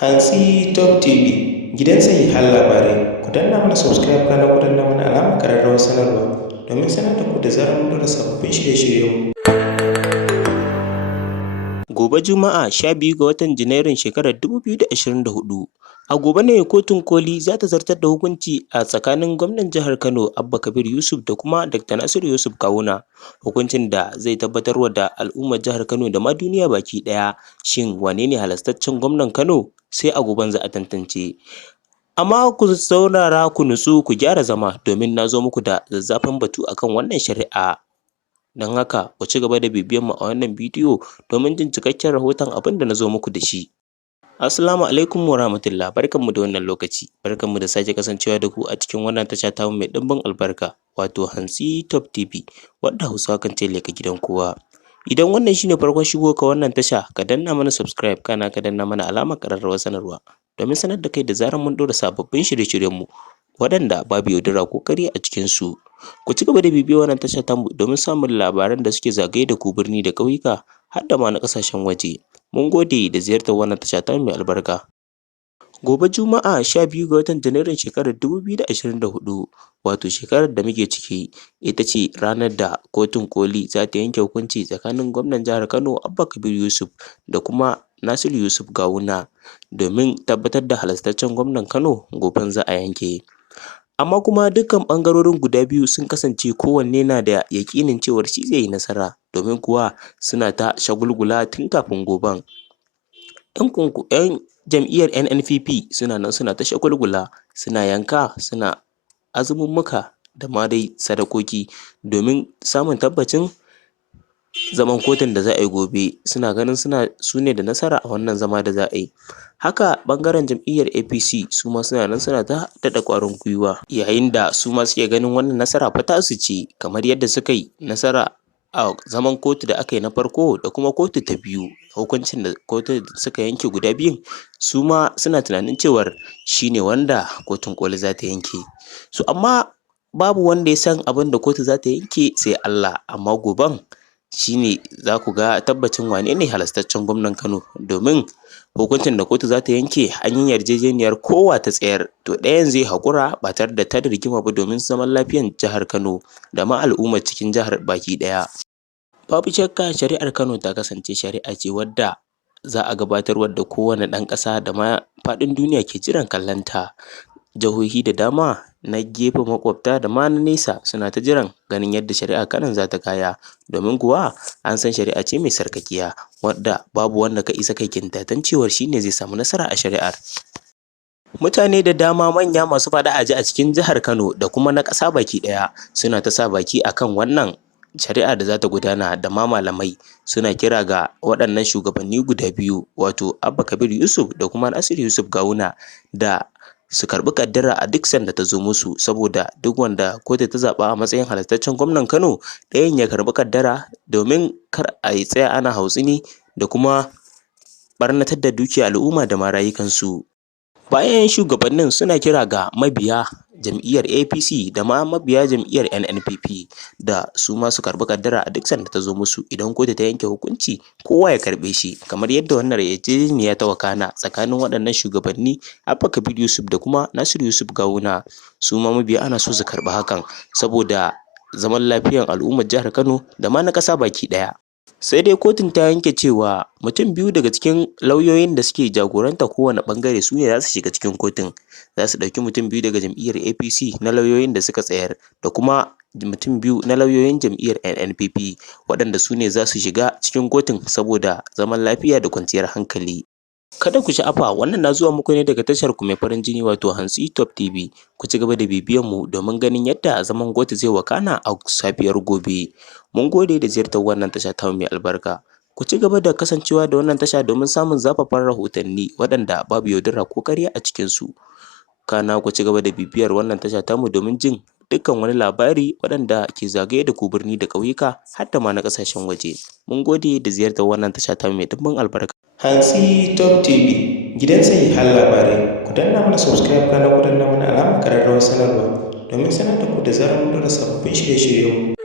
Hantsi Top TV, gidan sahihan labarai. Ku danna mana subscribe kana ku danna mana alamar ƙararrawar sanarwa domin sanar da ku da zarar mun ɗora sababbin shirye-shiryenmu. Gobe Juma'a 12 ga watan Janairun shekarar 2024, a gobe ne Kotun Koli za ta zartar da hukunci a tsakanin gwamnan jihar Kano Abba Kabir Yusuf da kuma Dr. Nasiru Yusuf Gawuna, hukuncin da zai tabbatarwa da al'ummar jihar Kano da ma duniya baki ɗaya shin wane ne halastaccen gwamnan Kano, sai a goben za a tantance. Amma ku saurara ku nutsu ku gyara zama domin na zo muku da zazzafan batu akan wannan shari'a. Don haka ku ci gaba da bibiyar mu a wannan bidiyo domin jin cikakken rahoton abin da na zo muku da shi. Assalamu alaikum wa rahmatullah, barkanmu da wannan lokaci, barkanmu da sake kasancewa da ku a cikin wannan tasha tamu mai ɗimbin albarka, wato Hantsi Top TV, wadda Hausawa kan ce leƙa gidan kowa. Idan wannan shine farkon shigo ka wannan tasha, ka danna mana subscribe kana ka danna mana alamar ƙararrawar sanarwa domin sanar da kai da zarar mun ɗora sababbin shirye-shiryenmu waɗanda babu yaudara ko ƙarya a cikinsu. Ku ci gaba da bibiyar wannan tasha tamu domin samun labaran da suke zagaye da ku birni da ƙauyuka har da ma na ƙasashen waje. Mun gode da ziyartar wannan tasha tamu mai albarka. Gobe Juma'a 12 ga watan Janairun shekarar 2024, wato shekarar da muke ciki, ita ce ranar da Kotun Koli za ta yanke hukunci tsakanin gwamnan jihar Kano Abba Kabir Yusuf da kuma Nasiru Yusuf Gawuna domin tabbatar da halastaccen gwamnan Kano goben za a yanke. Amma kuma dukkan ɓangarorin guda biyu sun kasance kowanne na da yaƙinin cewar shi zai yi nasara, domin kuwa suna ta shagulgula tun kafin goben. 'Yan jam'iyyar NNPP suna nan suna ta shagulgula, suna yanka, suna azumummuka da ma dai sadakoki domin samun tabbacin zaman kotun da za a yi gobe. Suna ganin su ne da nasara a wannan zama da za a yi. Haka ɓangaren jam'iyyar APC su ma suna nan suna ta daɗa ƙwarin gwiwa, yayin da su ma suke ganin wannan nasara fa tasu ce, kamar yadda suka yi nasara a zaman kotu da aka yi na farko da kuma kotu ta biyu. Hukuncin da kotu suka yanke guda biyun, su ma suna tunanin cewar shi ne wanda Kotun Koli za ta yanke. Amma babu wanda ya san abin da kotu za ta yanke sai Allah. Amma goben shi ne za ku ga tabbacin wane ne halastaccen gwamnan Kano, domin hukuncin da kotu za ta yanke an yi yarjejeniyar kowa ta tsayar, to ɗayan zai haƙura ba tare da tada rigima ba domin zaman lafiyar jihar Kano da ma al'ummar cikin jihar baki ɗaya. Babu shakka shari'ar Kano ta kasance shari'a ce wadda za a gabatarwa da kowane ɗan ƙasa da ma faɗin duniya ke jiran kallonta. Jihohi da dama na gefe maƙwabta da ma na nesa suna ta jiran ganin yadda shari'ar Kano za ta kaya, domin kuwa an san shari'a ce mai sarƙaƙiya wadda babu wanda ka isa kai kintatan cewar shi ne zai samu nasara a shari'ar. Mutane da dama manya masu faɗa a ji a cikin jihar Kano da kuma na ƙasa baki ɗaya suna ta sa baki akan wannan shari'a da za ta gudana, da ma malamai suna kira ga waɗannan shugabanni guda biyu, wato Abba Kabir Yusuf da kuma Nasiru Yusuf Gawuna, da su karɓi ƙaddara a duk sanda ta zo musu, saboda duk wanda kotu ta zaɓa a matsayin halastaccen gwamnan Kano, ɗayan ya karɓi ƙaddara domin kar a yi tsaya ana hautsini da kuma ɓarnatar da dukiyar al'umma da ma rayukansu. Bayan shugabannin suna kira ga mabiya jam'iyyar APC da ma mabiya jam'iyyar NNPP da su ma su karɓi ƙaddara a duk sanda ta zo musu. Idan kotu ta yanke hukunci, kowa ya karɓe shi, kamar yadda wannan yarjejeniya ta wakana tsakanin waɗannan shugabanni Abba Kabir Yusuf da kuma Nasiru Yusuf Gawuna. Su ma mabiya ana so su karɓi hakan saboda zaman lafiyar al'ummar jihar Kano da ma na ƙasa baki ɗaya. Sai dai kotun ta yanke cewa mutum biyu daga cikin lauyoyin da suke jagoranta kowane ɓangare su ne za su shiga cikin kotun. Za su ɗauki mutum biyu daga jam'iyyar APC na lauyoyin da suka tsayar, da kuma mutum biyu na lauyoyin jam'iyyar NNPP waɗanda su ne za su shiga cikin kotun saboda zaman lafiya da kwanciyar hankali. Kada ku sha'afa, wannan na zuwa muku ne daga tashar ku mai farin jini, wato Hantsi Top TV. Ku ci gaba da bibiyan mu domin ganin yadda zaman kotu zai wakana a safiyar gobe. Mun gode da ziyartar wannan tasha tamu mai albarka. Ku ci gaba da kasancewa da wannan tasha domin samun zafafan rahotanni waɗanda babu yaudara ko ƙarya a cikinsu. Kana ku ci gaba da bibiyar wannan tasha tamu domin jin dukkan wani labari waɗanda ke zagaye da ku birni da ƙauyuka har da ma na ƙasashen waje. Mun gode da ziyartar wannan tasha tamu mai ɗimbin albarka. Hantsi Top TV, gidan sahihan labarai. Ku danna mana subscribe kana ku danna mana alamar ƙararrawar sanarwa domin sanar da ku da zarar mun ɗora sababbin shirye-shiryenmu.